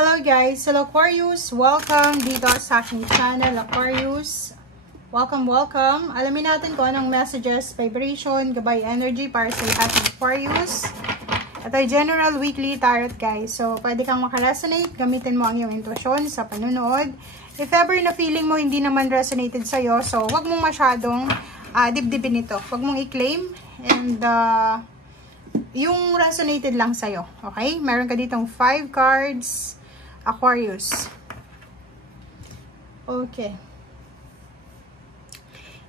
Hello guys! Hello Aquarius! Welcome dito sa aking channel Aquarius. Welcome! Alamin natin kung anong messages, vibration, gabay energy para sa lahat ng Aquarius. Ito ay general weekly tarot guys. So, pwede kang makaresonate. Gamitin mo ang iyong intuition sa panunood. If ever na feeling mo hindi naman resonated sa'yo, so wag mong masyadong dibdibin ito. Wag mong i-claim. And yung resonated lang sa'yo. Okay? Meron ka ditong 5 cards. Aquarius. Okay.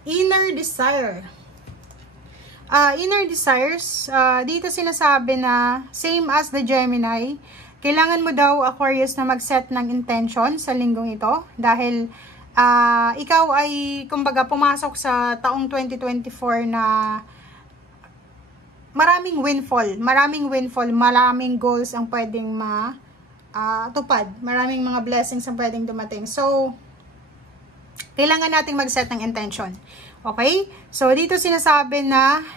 Inner desire. Inner desires, dito sinasabi na same as the Gemini, kailangan mo daw Aquarius na mag-set ng intention sa linggong ito dahil ikaw ay kumbaga pumasok sa taong 2024 na maraming windfall, maraming goals ang pwedeng tupad, maraming mga blessings ang pwedeng dumating. So, kailangan nating mag-set ng intention. Okay? So, dito sinasabi na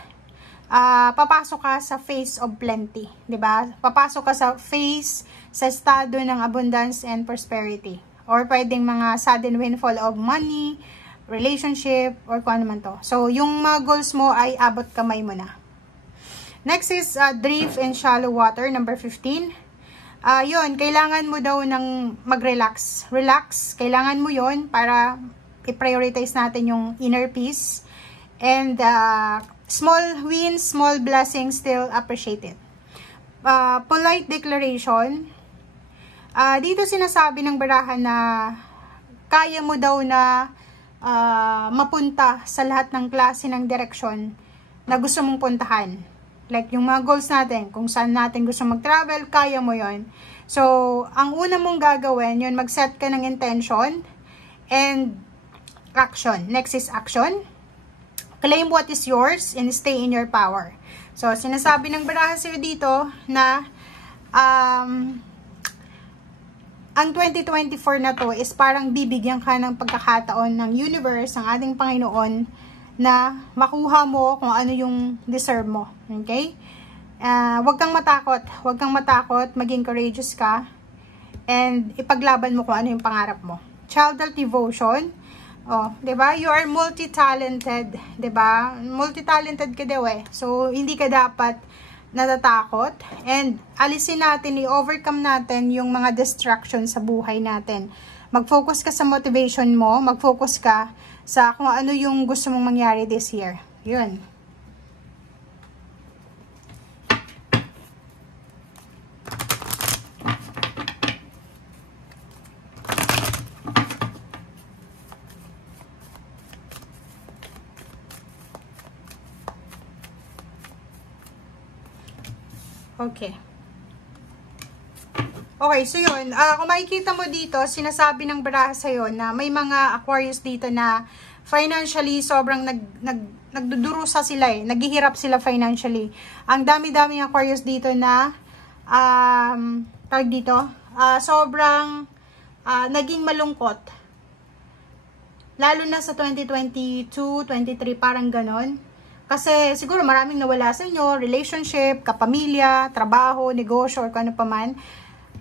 papasok ka sa phase of plenty. 'Di ba? Papasok ka sa phase, sa estado ng abundance and prosperity. Or pwedeng mga sudden windfall of money, relationship, or kung ano man to. So, yung mga goals mo ay abot kamay mo na. Next is drift and shallow water, number 15. Yun, kailangan mo daw ng mag-relax. Relax, kailangan mo yun para i-prioritize natin yung inner peace. And small wins, small blessings still appreciated. Polite declaration. Dito sinasabi ng barahan na kaya mo daw na mapunta sa lahat ng klase ng direksyon na gusto mong puntahan. Like yung mga goals natin, kung saan natin gusto mag-travel, kaya mo yon. So, ang una mong gagawin, yun, mag-set ka ng intention and action. Next is action. Claim what is yours and stay in your power. So, sinasabi ng baraha sa'yo dito na ang 2024 na to is parang bibigyan ka ng pagkakataon ng universe, ng ating Panginoon, na makuha mo kung ano yung deserve mo. Okay? Huwag kang matakot, maging courageous ka, and ipaglaban mo kung ano yung pangarap mo. Childlike devotion. Oh, 'di ba? You are multi-talented, 'di ba? Multi-talented ka daw eh. So, hindi ka dapat natatakot, and alisin natin, i-overcome natin yung mga distractions sa buhay natin. Mag-focus ka sa motivation mo, mag-focus ka sa kung ano yung gusto mong mangyari this year. Yun. Okay. Okay, so yun, kung makikita mo dito, sinasabi ng baraha sa'yo na may mga Aquarius dito na financially sobrang nagdudurusa sila eh, naghihirap sila financially. Ang dami-daming Aquarius dito na, tawag dito, sobrang naging malungkot. Lalo na sa 2022, 23, parang ganon. Kasi siguro maraming nawala sa inyo, relationship, kapamilya, trabaho, negosyo, or kung ano pa man.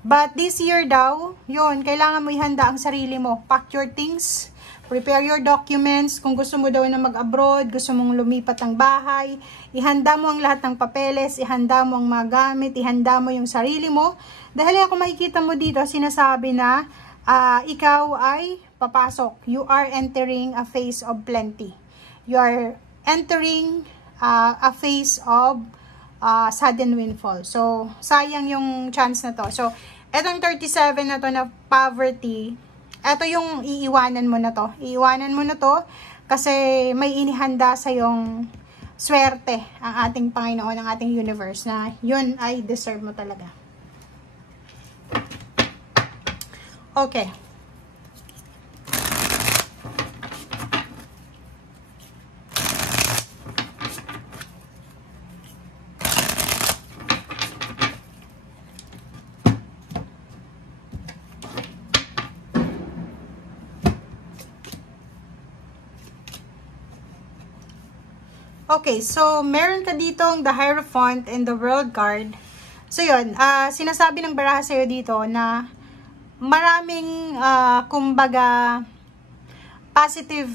But this year daw, yun, kailangan mo ihanda ang sarili mo. Pack your things, prepare your documents. Kung gusto mo daw na mag-abroad, gusto mong lumipat ng bahay, ihanda mo ang lahat ng papeles, ihanda mo ang mga gamit, ihanda mo yung sarili mo. Dahil ako makikita mo dito, sinasabi na ikaw ay papasok. You are entering a phase of plenty. You are entering a phase of sudden windfall. So, sayang yung chance na to. So, etong 37 na to na poverty, eto yung iiwanan mo na to. Iiwanan mo na to kasi may inihanda sa yung swerte ang ating Panginoon, ang ating universe na yun ay deserve mo talaga. Okay. Okay, so meron ka ditong the Hierophant and the World card. So yun, sinasabi ng baraha sa'yo dito na maraming, kumbaga, positive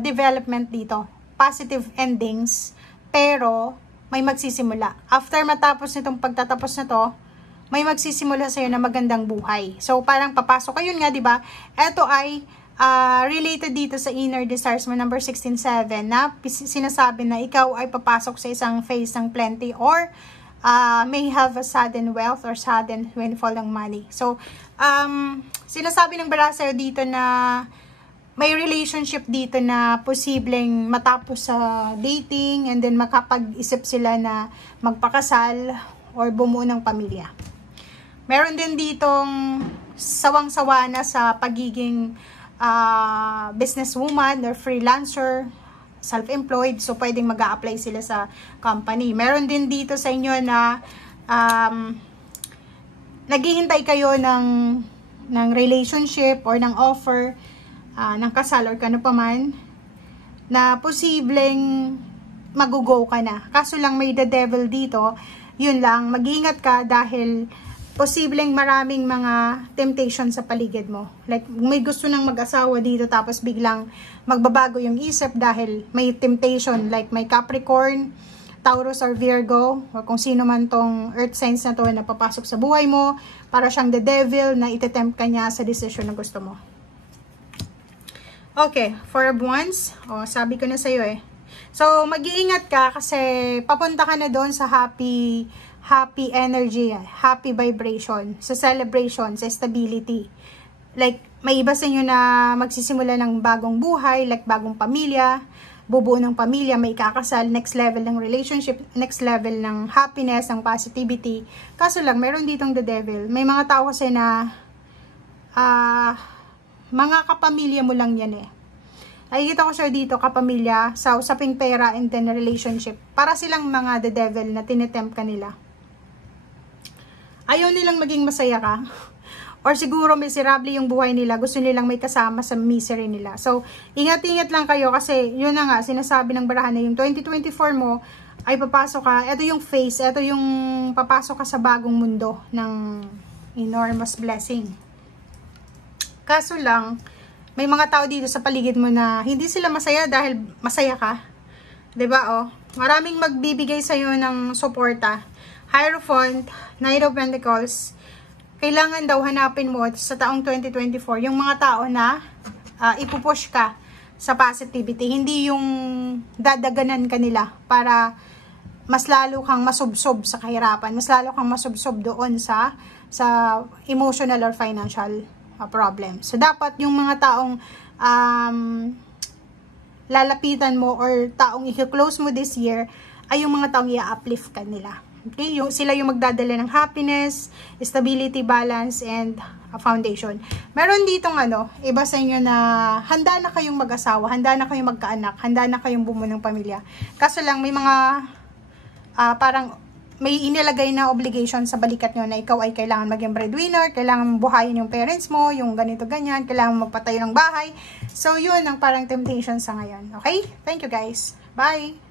development dito. Positive endings, pero may magsisimula. After matapos nitong pagtatapos na to, may magsisimula sa'yo na magandang buhay. So, parang papasok. Ayun nga, di ba? Ito ay related dito sa inner desires mo, number 16-7, na sinasabi na ikaw ay papasok sa isang phase ng plenty or may have a sudden wealth or sudden windfall ng money. So, sinasabi ng bara sa'yo dito na may relationship dito na posibleng matapos sa dating and then makapag-isip sila na magpakasal or bumuo ng pamilya. Meron din ditong sawang-sawa na sa pagiging businesswoman or freelancer, self-employed, so pwedeng mag-a-apply sila sa company. Meron din dito sa inyo na naghihintay kayo ng relationship or ng offer, ng kasal or kano pa man, na posibleng mag-go ka na. Kaso lang may the devil dito, yun lang, mag-ingat ka dahil posibleng maraming mga temptation sa paligid mo. Like, may gusto nang mag-asawa dito tapos biglang magbabago yung isip dahil may temptation. Like, may Capricorn, Taurus or Virgo, o kung sino man tong earth signs na to na papasok sa buhay mo, para siyang the devil na itetempt ka niya sa decision na gusto mo. Okay, for once, sabi ko na sa'yo eh. So, mag-iingat ka kasi papunta ka na doon sa happy energy, happy vibration, sa celebration, sa stability. Like, may iba sa inyo na magsisimula ng bagong buhay, like bagong pamilya, bubuo ng pamilya, may kakasal, next level ng relationship, next level ng happiness, ng positivity. Kaso lang, meron ditong the devil. May mga tao kasi na mga kapamilya mo lang yan eh. Nakikita ko siya dito, kapamilya, sa usaping pera and then relationship. Para silang mga the devil na tinetempt ka nila. Ayaw nilang maging masaya ka. Or siguro miserable yung buhay nila. Gusto nilang may kasama sa misery nila. So, ingat-ingat lang kayo kasi yun na nga, sinasabi ng barahan na yung 2024 mo ay papasok ka. Ito yung phase, ito yung papasok ka sa bagong mundo ng enormous blessing. Kaso lang, may mga tao dito sa paligid mo na hindi sila masaya dahil masaya ka. 'Di ba? Maraming magbibigay sa iyo ng suporta. Hierophant, Knight of Pentacles. Kailangan daw hanapin mo sa taong 2024 yung mga tao na ipupush ka sa positivity. Hindi yung dadaganan ka nila para mas lalo kang masubsob sa kahirapan. Mas lalo kang masubsob doon sa emotional or financial problem. So, dapat yung mga taong lalapitan mo or taong i-close mo this year ay yung mga taong i-uplift ka nila. Okay? Sila yung magdadala ng happiness, stability, balance, and foundation. Meron ditong iba sa inyo na handa na kayong mag-asawa, handa na kayong magkaanak, handa na kayong bumuo ng pamilya. Kaso lang, may mga parang may inilagay na obligation sa balikat nyo na ikaw ay kailangan maging breadwinner, kailangan buhayin yung parents mo, yung ganito ganyan, kailangan magpatayo ng bahay. So, yun ang parang temptation sa ngayon. Okay? Thank you guys. Bye!